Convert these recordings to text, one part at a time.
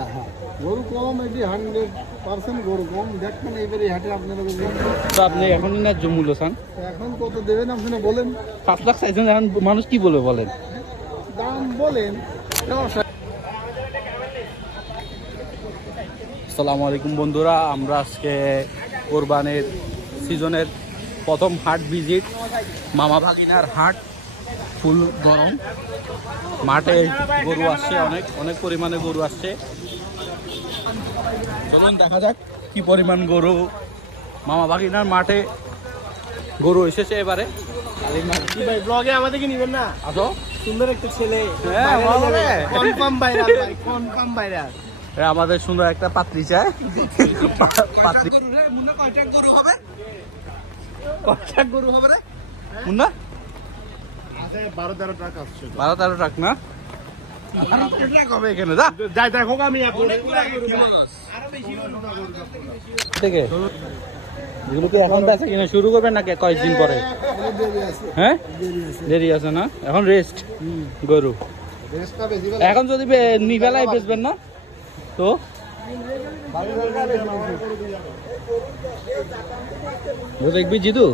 না হ্যাঁ। গরু কম এটি হান্ড্রেড পার্সেন্ট গরু কম দেখবেন হাটে আপনারা দেখবেন। তো আপনি এখনই ন্যায্য মূল্য চান এখন কত দেবেন আপনি বলেন। পাঁচ লাখ চাইছেন এখন মানুষ কি বলবে বলেন? দাম বলেন। আসসালামু আলাইকুম বন্ধুরা আমরা আজকে কোরবানের সিজনের প্রথম হাট ভিজিট মামা ভাগিনার হাট। ফুল গরম। মাঠে গরু আসছে অনেক অনেক পরিমাণে গরু আসছে। চলুন দেখা যাক কি পরিমাণ গরু মামা ভাগিনার মাঠে গরু এসেছে এবারে। ভাই ব্লগে আমাদেরকে নিবেন না? আসো। সুন্দর একটা ছেলে। হ্যাঁ, বাবারে। কনফার্ম ভাইরাল কনফার্ম ভাইরাল আমাদের সুন্দর একটা পাত্রী চায়। পাত্রী। গরু হবে রে? মুন্না? বারো তেরো টাকা আসছে বারো তেরো ট্রাক না? ট্রাক হবে এখানে কিনা শুরু করবেন নাকি কয়েকদিন পরে? হ্যাঁ? দেরি আছে না? এখন রেস্ট গরু। এখন যদি নিবেলায় বেচবেন না? তো দেখবি জিতু?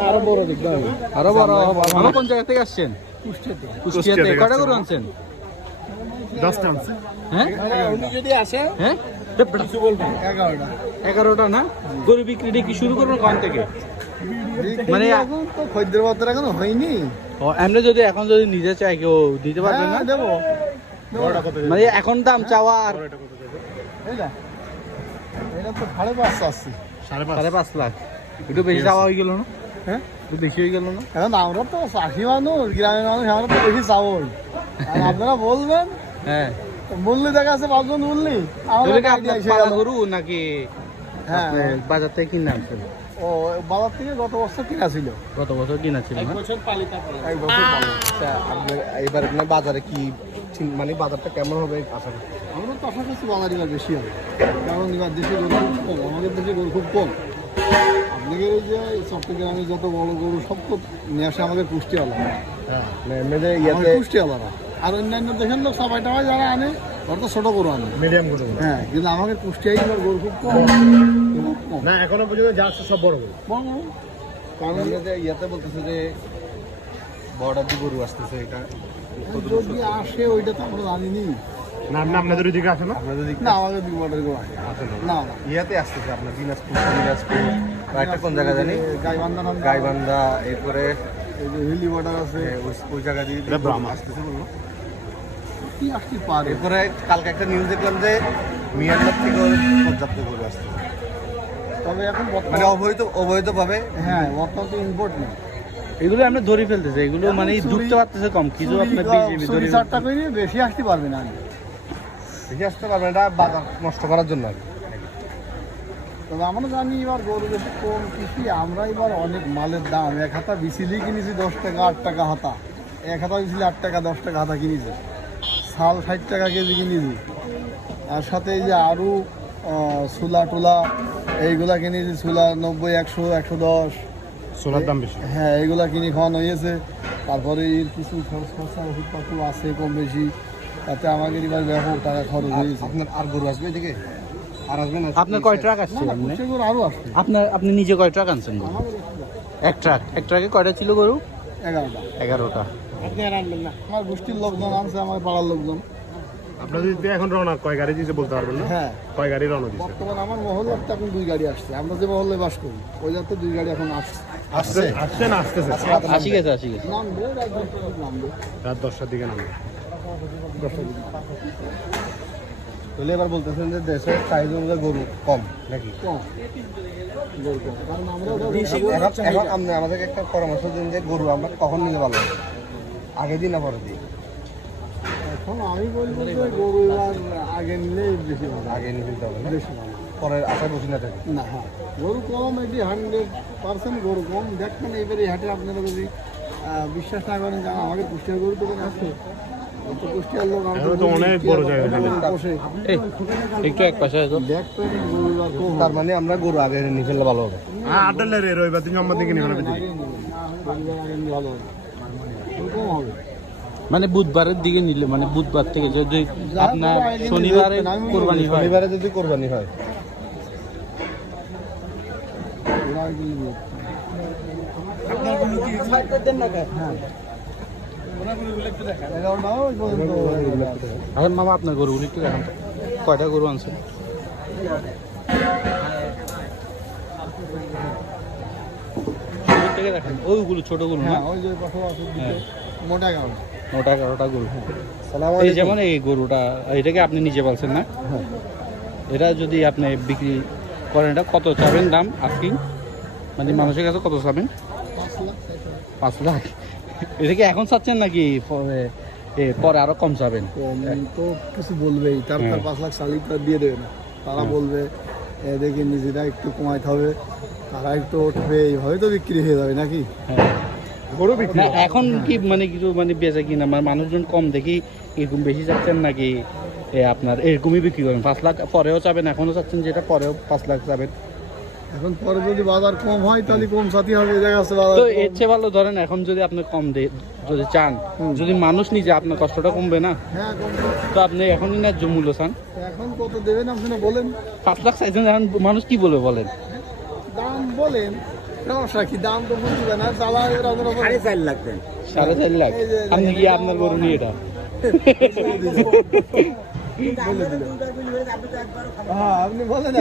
আরও বড় দেখবে আমি আরও বড় ভালো কোন জায়গা থেকে আসছেন? কুষ্টিয়াতে। কুষ্টিয়াতে। কয়টা গরু আনছেন? দশটা আছে হ্যাঁ? উনি যদি আসে হ্যাঁ? এগারোটা। এগারোটা না? গরু বিক্রি কি শুরু করবেন কখন থেকে? মানে- এখন তো খদ্দের পত্র এখনও হয়নি। ও এমনি যদি এখন যদি নিজে চাই কেউ দিতে পারবেন না? হ্যাঁ, দেবো। মানে এখন দাম চাওয়া আর এটা তো সাড়ে পাঁচশো আসছি সাড়ে পাঁচ। লাখ। একটু বেশি চাওয়া হয়ে গেল না? হ্যাঁ হয়ে গেল না? এখন আমরা তো চাষি মানুষ গ্রামের মানুষ আমরা তো বেশি চাউল আর আপনারা বলবেন হ্যাঁ মূল্য দেখা আছে পাঁচজন আমাদের। গরু নাকি? হ্যাঁ বাজার থেকে কিনে আনছেন ও বাজার থেকে গত বছর কিনা ছিল গত বছর কিনা ছিল না এক বছর পালিত আচ্ছা আপনার এবার আপনার বাজারে কি মানে বাজারটা কেমন হবে আশা করি আমরা তো আশা করছি বাজার এবার বেশি হবে। কারণ এবার দেশে গরু খুব কম আমাদের দেশে গরু খুব কম। আপনাদের ওই যে চট্টগ্রামে যত বড় গরু সব তো নিয়ে আসে আমাদের মানে এমনিতে আমাদের ইয়াতে আর অন্যান্য দেশের লোক সবাই টাবাই যারা আনে ওরা তো ছোট গরু আনে। মিডিয়ামগুলো হ্যাঁ কিন্তু আমাদের পুষ্টিয়াই এবার গরু খুব কম। না এখনও পর্যন্ত যা আছে সব বড় গরু। বড় গরু। কারণ ইয়াতে বলতেছে যে বর্ডার দিয়ে গরু আসতেছে এটা যদি আসে ওইটা তো আমরা জানিনি। না আপনি আপনাদের ওইদিকে আসে না? আপনাদের দিকে না আমাদের দিকে বর্ডার গরু আসে। না না। ইয়াতে আসতেছে আপনার দিনাজপুর দিনাজপুর। আর একটা কোন জায়গা জানি? গাইবান্ধা গাইবান্ধা এরপরে এই যে হিলি বর্ডার আছে ওই- জায়গা দিয়ে আসতেছে বলল। কি আসতে পারে এরপরে কালকে একটা নিউজ দেখলাম যে মিয়ানমার থেকে পর্যাপ্ত আসতেছে তবে এখন মানে বর্তমানে অবৈধ অবৈধভাবে। হ্যাঁ বর্তমান ইম্পোর্ট নেই। এগুলো আমরা ধরে ফেলতেছে এগুলো মানে ঢুকতে পারতেছে কম কিছু আপনার বেশি চুরি ধরে চারটা করে বেশি আসতে পারবে না। দেখে আসতে পারবেন এটা বাজার নষ্ট করার জন্য আর কি। তবে আমরা জানি এবার গরু বেশি কম কৃষি আমরা এবার অনেক মালের দাম। এক হাতা বিচিলি কিনেছি দশ টাকা আট টাকা হাতা। এক হাতা বিচিলি আট টাকা দশ টাকা হাতা কিনেছি। শাল ষাট টাকা কেজি কিনেছি। আর সাথে এই যে আরও সুলা টুলা এইগুলা কিনেছি সুলা নব্বই একশো একশো দশ। সোনার দাম বেশি। হ্যাঁ এগুলা কিনে খাওয়ানো হয়েছে। তারপরে এর কিছু খরচ খরচা ওষুধপত্র আছে কম বেশি। তাতে আমাদের এবার ব্যাপক টাকা খরচ হয়েছে। আপনার আর গরু আসবে এদিকে? আপনার কয় ট্রাক আসছে? আপনার আপনি নিজে কয় ট্রাক আনছেন গরু? এক ট্রাক। এক ট্রাকে কয়টা ছিল গরু? এগারোটা। এগারোটা। আনবেন না। আমার গোষ্ঠীর লোকজন আনছে আমার পাড়ার লোকজন। আপনার যদি এখন রওনা কয় গাড়ি দিয়েছে বলতে পারবেন না? হ্যাঁ। কয় গাড়ি রওনা দিয়েছে বর্তমানে আমার মহল্লার তো এখন দুই গাড়ি আসছে। আমরা যে মহল্লায় বাস করি ওই যাতে দুই গাড়ি এখন আসছে? আসছে। আসছে না আসতেছে? আসি গেছে আসি গেছে। নামবে রাত দশটার দিকে নামবে। তাহলে এবার বলতেছেন যে দেশের চাহিদা অনুযায়ী গরু কম নাকি? এখন আপনি আমাদেরকে একটা পরামর্শ দিন যে গরু আমরা কখন ভালো হবে? আগে দিন না পরে দিন? এখন আমি বলব যে গরু এবার আগে নিলে বেশি ভালো। আগে নিয়ে ফেলতে হবে বেশি ভালো। পরে আশায় বসে না থাকে না হ্যাঁ। গরু কম এটি হান্ড্রেড পার্সেন্ট গরু কম। দেখবেন এবারে হাটে আপনারা যদি বিশ্বাস না করেন যে আমাকে কুষ্টিয়ার গরু তো আছে একটু এক পাশে তার মানে আমরা গরু আগে নিয়ে ফেললে ভালো হবে। হ্যাঁ আড্ডালে রে রবিবার দিন আমার দিকে নিয়ে মানে বুধবারের দিকে নিলে মানে বুধবার থেকে যদি আপনার শনিবারে কোরবানি হয়। শনিবারে যদি কোরবানি হয়। ওরা এগুলো হ্যাঁ এগারোটা ওই পর্যন্ত এখন মামা আপনার গরুগুলি একটু দেখান কয়টা গরু আনছেন? থেকে দেখেন। ওইগুলো ছোট গরু না? হ্যাঁ ওই যে হ্যাঁ। মোটা গাড়ি মোটা এগারোটা গরু সালাম এই যেমন এই গরুটা এটাকে আপনি নিজে বলছেন না? এটা যদি আপনি বিক্রি করেন এটা কত চাবেন দাম আজকে মানে মানুষের কাছে কত চাবেন? পাঁচ লাখ। পাঁচ লাখ? এটা কি এখন চাচ্ছেন নাকি পরে আরও কম চাবেন? তো কিছু বলবেই। তার তার হ্যাঁ। পাঁচ লাখ শালিক তার দিয়ে দেবে না। তারা হ্যাঁ। বলবে এ দেখে নিজেরা একটু কমাইতে হবে। তারা একটু উঠবে এইভাবে তো বিক্রি হয়ে যাবে নাকি? হ্যাঁ। গরু বিক্রি। এখন কি মানে কিছু মানে বেচা কিনা? মানে মানুষজন কম দেখি এরকম বেশি চাচ্ছেন নাকি এ আপনার এরকমই বিক্রি করেন? পাঁচ লাখ পরেও চাবেন এখনও চাচ্ছেন যেটা পরেও পাঁচ লাখ চাবেন। এখন পরে যদি বাজার কম হয় তাহলে কম সাথী হবে এই জায়গা আছে বাজার তো এর চেয়ে ভালো ধরেন এখন যদি আপনি কম দে যদি চান যদি মানুষ নিজে আপনার কষ্টটা কমবে না হ্যাঁ তো আপনি এখনই ন্যায্য মূল্য চান এখন কত দেবেন আপনি বলেন পাঁচ লাখ চাইছেন এখন মানুষ কি বলে বলেন দাম বলেন সমস্যা কি দাম তো বুঝবে না চালা এরা চার লাখ দেন সাড়ে চার লাখ আপনি কি আপনার গরু নিয়ে এটা হ্যাঁ আপনি বলেন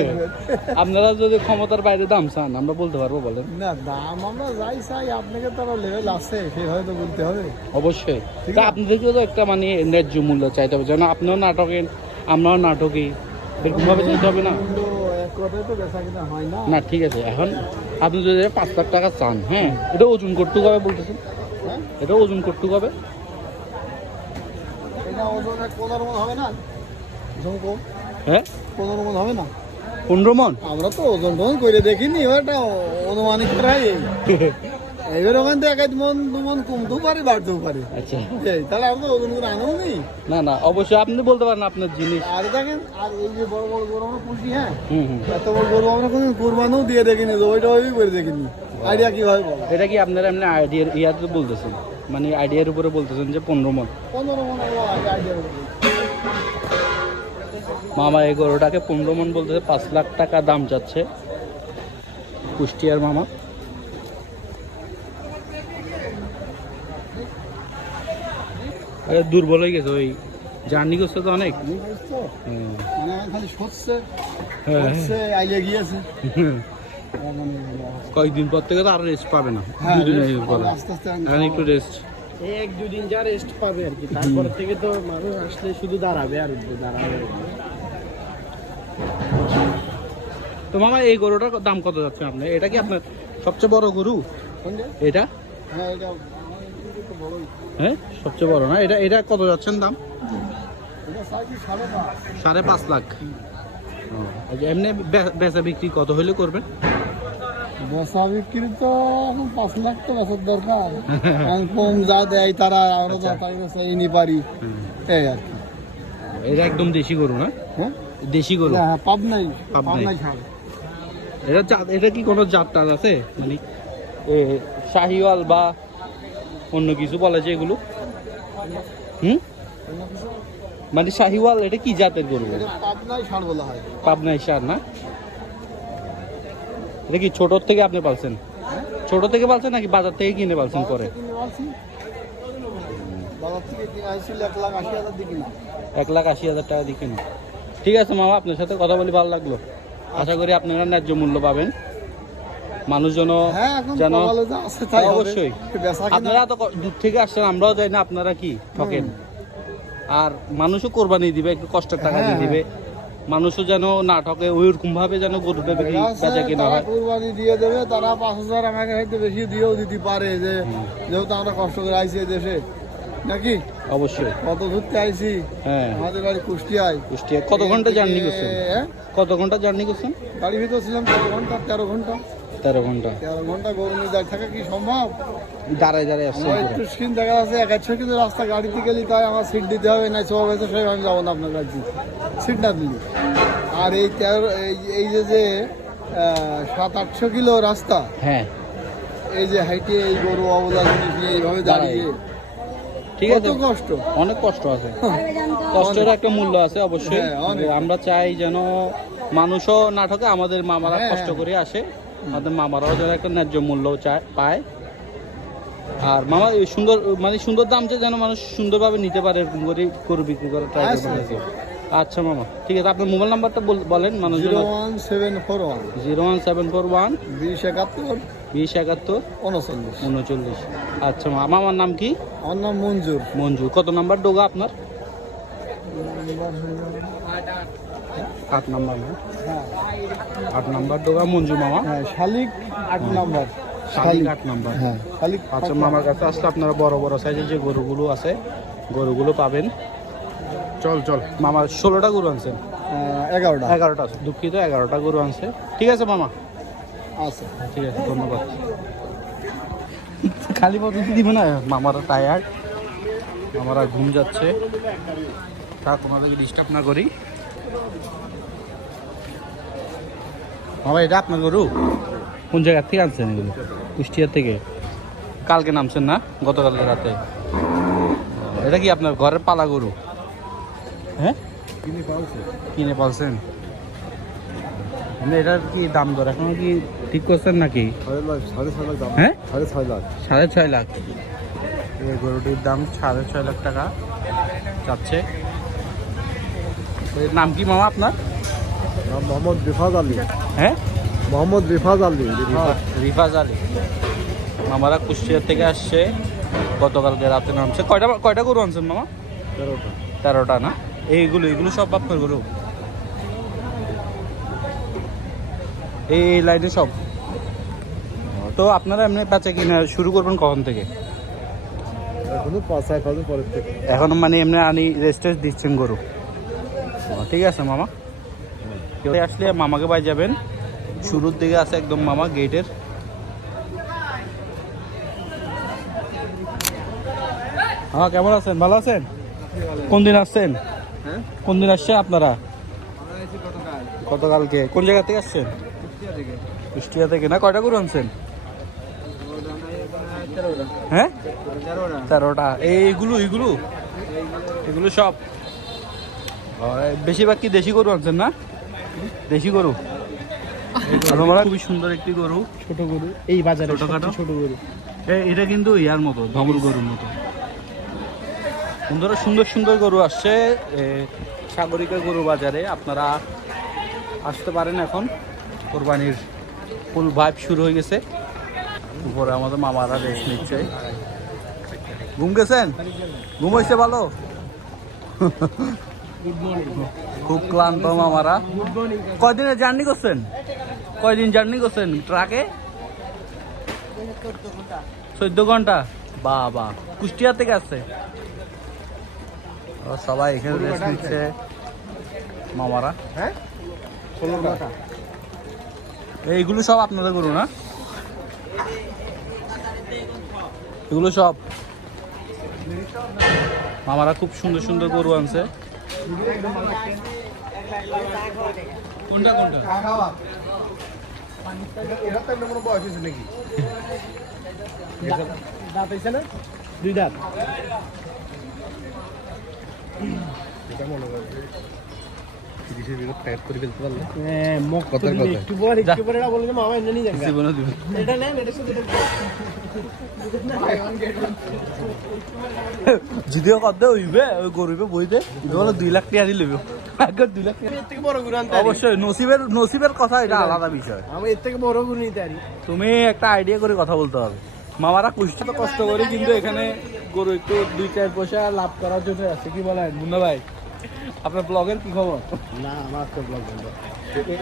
আপনারা যদি ক্ষমতার বাইরে দাম চান আমরা বলতে পারব বলেন। না দাম আমরা যাই চাই আপনাকে তো লেভেল আছে সেভাবে তো বলতে হবে। অবশ্যই। ঠিক তা আছে। আপনাদেরকেও তো একটা মানে ন্যায্য মূল্য চাইতে হবে যেন আপনিও নাটকেন আমরাও নাটকই এরকম ভাবে চাইতে হবে না। না। ঠিক আছে এখন আপনি যদি পাঁচ লাখ টাকা চান হ্যাঁ এটা ওজন করতে হবে বলতেছেন। হ্যাঁ? এটা ওজন করতে হবে। এটা ওজন এক হবে না? হ্যাঁ? পনেরো মন হবে না? পনেরো মন? আমরা তো ওজন টোজন করে দেখিনি এবারটা অনুমানিক করাই এবার ওখান থেকে এক মন দু মন কমতেও পারে বাড়তেও পারে। আচ্ছা। তাহলে আমরা তো ওজন করে আনেও নেই? না না অবশ্যই আপনি বলতে পারেন আপনার জিনিস। আর দেখেন আর এই যে বড় বড় গরু আমরা পুষি হ্যাঁ? এত বড় গরু আমরা কোনো কোরবানিও দিয়ে দেখিনি ওইটা ওই করে দেখিনি। আইডিয়া কীভাবে এটা কি আপনারা এমনি আইডিয়ার ইয়াতে বলতেছেন? মানে আইডিয়ার উপরে বলতেছেন যে পনেরো মন। পনেরো মন আইডিয়া মামা এই গরুটাকে পনেরো মন বলতেছে পাঁচ লাখ টাকা দাম যাচ্ছে। কুষ্টিয়ার মামা। আরে দুর্বল হয়ে গেছে ওই জার্নি করছে তো অনেক। মানে হ্যাঁ, গিয়েছে। হুম। মানে কয়েকদিন পর থেকে তো আর রেস্ট পাবে না। হ্যাঁ, দুদিন পরে এখন একটু রেস্ট এক দুদিন যা রেস্ট পাবে আর কি। তারপর থেকে তো মানুষ আসলে শুধু দাঁড়াবে আর দাঁড়াবে। তো মামা এই গরুটার দাম কত যাচ্ছে আপনার? এটা কি আপনার সবচেয়ে বড় গরু? এটা? হ্যাঁ সবচেয়ে বড় না? এটা এটা কত যাচ্ছেন দাম? সাড়ে পাঁচ লাখ। আচ্ছা, এমনি বেচা বিক্রি কত হলে করবেন? বেচা বিক্রি তো এখন পাঁচ লাখ তো বেচার দরকার। কম যা দেয় তারা আমরা তাই চাই পারি। এই আর কি। এটা একদম দেশি গরু না? হ্যাঁ? দেশি গরু? হ্যাঁ পাব নাই পাবনাই। পাব এটা জাত- এটা কি কোনো জাত টাত আছে? মানে এ, শাহিওয়াল বা অন্য কিছু বলা যায় এগুলো? হুম? মানে শাহিওয়াল এটা কি জাতের গরু? এটা পাব বলা হয়। পাবনাই সার না? এটা কি ছোট থেকে আপনি পালছেন? ছোট থেকে পালছেন নাকি বাজার থেকে কিনে পালছেন পরে? এক লাখ আশি হাজার টাকা দিয়ে কিনে। ঠিক আছে মামা আপনার সাথে কথা বলি ভালো লাগল। আশা করি আপনারা ন্যায্য মূল্য পাবেন। মানুষজন হ্যাঁ যেন অবশ্যই। আপনারা তো দূর থেকে আসছেন আমরাও যাই না আপনারা কি ঠকেন। আর মানুষও কোরবানি দিবে একটু কষ্টের টাকা দিয়ে হ্যাঁ, দিবে। মানুষও যেন না ঠকে ওইরকম ভাবে যেন গরুটা বিক্রি বেচা কিনা হয়। কুরবানি দিয়ে দেবে তারা পাঁচ হাজার আমাকে হয়তো বেশি দিয়েও দিতে পারে যে যেহেতু আমরা কষ্ট করে আইছি দেশে। নাকি? অবশ্যই। কত ঘুরতে আইছি? হ্যাঁ। আমাদের বাড়ি কুষ্টিয়ায়। কুষ্টিয়া কত ঘণ্টা জার্নি করছেন? হ্যাঁ? কত ঘণ্টা জার্নি করছেন? গাড়ির ভিতর ছিলাম তেরো ঘণ্টা তেরো ঘণ্টা। তেরো ঘণ্টা। তেরো ঘণ্টা গরু নিয়ে দাঁড়িয়ে থাকা কি সম্ভব? দাঁড়ায় দাঁড়ায় পুরো। একটু স্ক্রিন দেখা যাচ্ছে এক একশো কিন্তু রাস্তা গাড়িতে গেলে তাই আমার সিট দিতে হবে না সব হয়েছে সব আমি যাব না আপনার কাছে সিট না দিলে আর এই তেরো এই- যে যে সাত আটশো কিলো রাস্তা হ্যাঁ। এই যে হাইটে এই গরু অবদান এইভাবে দাঁড়িয়ে। ঠিক আছে? কষ্ট? অনেক কষ্ট আছে। কষ্টের একটা মূল্য আছে অবশ্যই। হ্যাঁ, আমরা চাই যেন মানুষও নাটকে আমাদের মামারা হ্যাঁ। কষ্ট করে আসে। আমাদের মামারাও যেন একটা ন্যায্য মূল্য চায় পায়। আর মামা সুন্দর মানে সুন্দর দামটা যেন মানুষ সুন্দরভাবে নিতে পারে এরকম করে গরু বিক্রি করার ট্রাই আচ্ছা। করতে আচ্ছা মামা ঠিক আছে আপনার মোবাইল নাম্বারটা বল- বলেন মানুষ zero one seven four one. Zero one seven four one. বিশ একাত্তর। বিশ একাত্তর। উনচল্লিশ। উনচল্লিশ। আচ্ছা মামা আমার নাম কি? আমার নাম মঞ্জুর। মঞ্জু কত নাম্বার ডোগা আপনার? আট নাম্বার না আট নাম্বার ডোগা মঞ্জু মামা। হ্যাঁ শালিক আট নাম্বার। শালিক আট নাম্বার। হ্যাঁ শালিক আচ্ছা মামার কাছে আসলে আপনারা বড় বড় সাইজের যে গরুগুলো আছে গরুগুলো পাবেন। চল চল। মামা ষোলোটা গরু আনছেন এগারোটা। এগারোটা আছে দুঃখিত এগারোটা গরু আনছে। ঠিক আছে মামা? আচ্ছা। ঠিক আছে ধন্যবাদ। খালি পদ্ধতি দিবে না মামারা টায়ার্ড মামারা ঘুম যাচ্ছে। থাক ওনাদেরকে ডিস্টার্ব না করি। মামা এটা আপনার গরু? কোন জায়গা থেকে আনছেন এগুলো? কুষ্টিয়া থেকে? কালকে নামছেন না? গতকালকে রাতে? এটা কি আপনার ঘরের পালা গরু? হ্যাঁ? কিনে পালছেন? আপনি এটার কি দাম দর? এখনও কি ঠিক করছেন নাকি? সাড়ে ছয় লাখ দাম। হ্যাঁ? সাড়ে ছয় লাখ। সাড়ে ছয় লাখ। এই গরুটির দাম সাড়ে ছয় লাখ টাকা। চাচ্ছে নাম কি মামা আপনার? নাম মোহাম্মদ রিফাজ আলী। হ্যাঁ? মোহাম্মদ রিফাজ আলী রিফাজ আলী। মামারা কুষ্টিয়া থেকে আসছে। গতকালকে রাতে নামছে। কয়টা কয়টা গরু আনছেন মামা? তেরোটা। তেরোটা না? এইগুলো এগুলো সব আপনার গরু? এই লাইনে সব? তো আপনারা এমনি বেচা কিনা শুরু করবেন কখন থেকে? এখনও পাঁচ ছয় পাঁচ পরের থেকে। এখন মানে এমনি আনি রেস্টেস দিচ্ছেন গরু। ঠিক আছে মামা। কেউ আসলে মামাকে বাই যাবেন। শুরুর দিকে আছে একদম মামা গেটের। হ্যাঁ কেমন আছেন? ভালো আছেন? কোন দিন আসছেন? কোন দিন আসছেন আপনারা? গতকালকে। কোন জায়গা থেকে আসছেন কুষ্টিয়া থেকে। না কয়টা গরু আনছেন? হ্যাঁ? তেরোটা। এইগুলো এইগুলো? এগুলো সব? বেশিরভাগ কি দেশি গরু আনছেন না? দেশি গরু? আর খুবই সুন্দর একটি গরু। ছোট গরু। এই বাজারে ছোট গরু। এটা কিন্তু ইয়ার মতো ধবল গরুর মতো। সুন্দর সুন্দর সুন্দর গরু আসছে। সাগরিকা গরু বাজারে। আপনারা আসতে পারেন এখন। কোরবানির ফুল ভাইব শুরু হয়ে গেছে। উপরে আমাদের মামারা রেস্ট নিচ্ছে। ঘুম গেছেন? ঘুম হয়েছে ভালো? খুব ক্লান্ত মামারা। কয়দিনের জার্নি করছেন? কয়দিন জার্নি করছেন? ট্রাকে? চোদ্দ ঘণ্টা। বা বা কুষ্টিয়া থেকে আসছে? সবাই এখানে রেস্ট নিচ্ছে মামারা হ্যাঁ এইগুলো সব আপনাদের গরু না এগুলো সব মামারা খুব সুন্দর সুন্দর গরু আনছে কোনটা কোনটা নাকি দাঁত হয়েছে না দুই দাঁত এটা তিরিশের ভিতরে প্যাকেট করে ফেলতে পারলে। হ্যাঁ কথার কথা। একটু পর একটু পরে এটা বললে মামা এমনি নিয়ে যাবে জীবনে দিবে এটা নেন এটা শুধু যদিও কত হইবে ওই গরিবে বইতে বলে দুই লাখ টাকা দিলে আগে দুই লাখ টাকা। বড় গরু অবশ্যই নসিবের নসিবের কথা এটা আলাদা বিষয়। আমি এর থেকে বড় গরু নিতে তুমি একটা আইডিয়া করে কথা বলতে হবে মামারা কুষ্টি তো কষ্ট করে কিন্তু এখানে গরু একটু দুই চার পয়সা লাভ করার জন্য আছে। কি বলেন মুন্না ভাই? আপনার ব্লগের কি খবর? না আমার তো ব্লগ বন্ধ।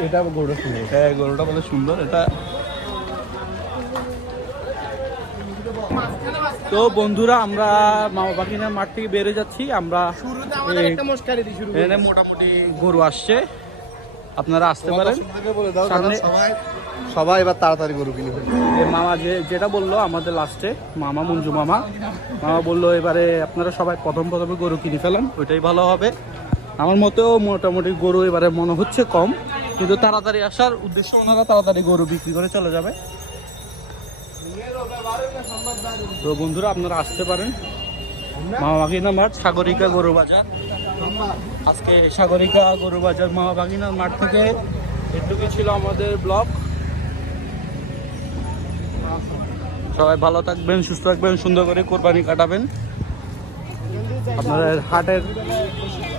এটা গরুটা সুন্দর। হ্যাঁ গরুটা বলে সুন্দর এটা তো বন্ধুরা আমরা মামা পাখিনার মাঠ থেকে বেরিয়ে যাচ্ছি। আমরা শুরুতে আমাদের এই- একটা মস্কারি দিয়ে শুরু এখানে মোটামুটি গরু আসছে। আপনারা আসতে পারেন। সামনে- সবাই এবার তাড়াতাড়ি গরু কিনে ফেলবে। যে মামা যে যেটা বলল আমাদের লাস্টে মামা মঞ্জু মামা। মামা বলল এবারে আপনারা সবাই প্রথম প্রথমে গরু কিনে ফেলেন ওইটাই ভালো হবে। আমার মতেও মোটামুটি গরু এবারে মনে হচ্ছে কম কিন্তু তাড়াতাড়ি আসার উদ্দেশ্য ওনারা তাড়াতাড়ি গরু বিক্রি করে চলে যাবে। তো বন্ধুরা আপনারা আসতে পারেন। মামা বাগিনা মাঠ, সাগরিকা গরু বাজার আজকে সাগরিকা গরু বাজার মামা বাগিনার মাঠ থেকে এটুকুই ছিল আমাদের ব্লগ। সবাই ভালো থাকবেন, সুস্থ থাকবেন, সুন্দর করে কোরবানি কাটাবেন। আপনাদের হাটের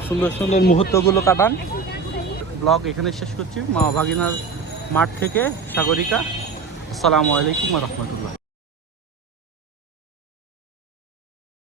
সুন্দর সুন্দর মুহূর্তগুলো কাটান। ব্লগ এখানে শেষ করছি মামা ভাগিনার মাঠ থেকে সাগরিকা। আসসালামু আলাইকুম রহমতুল্লাহ।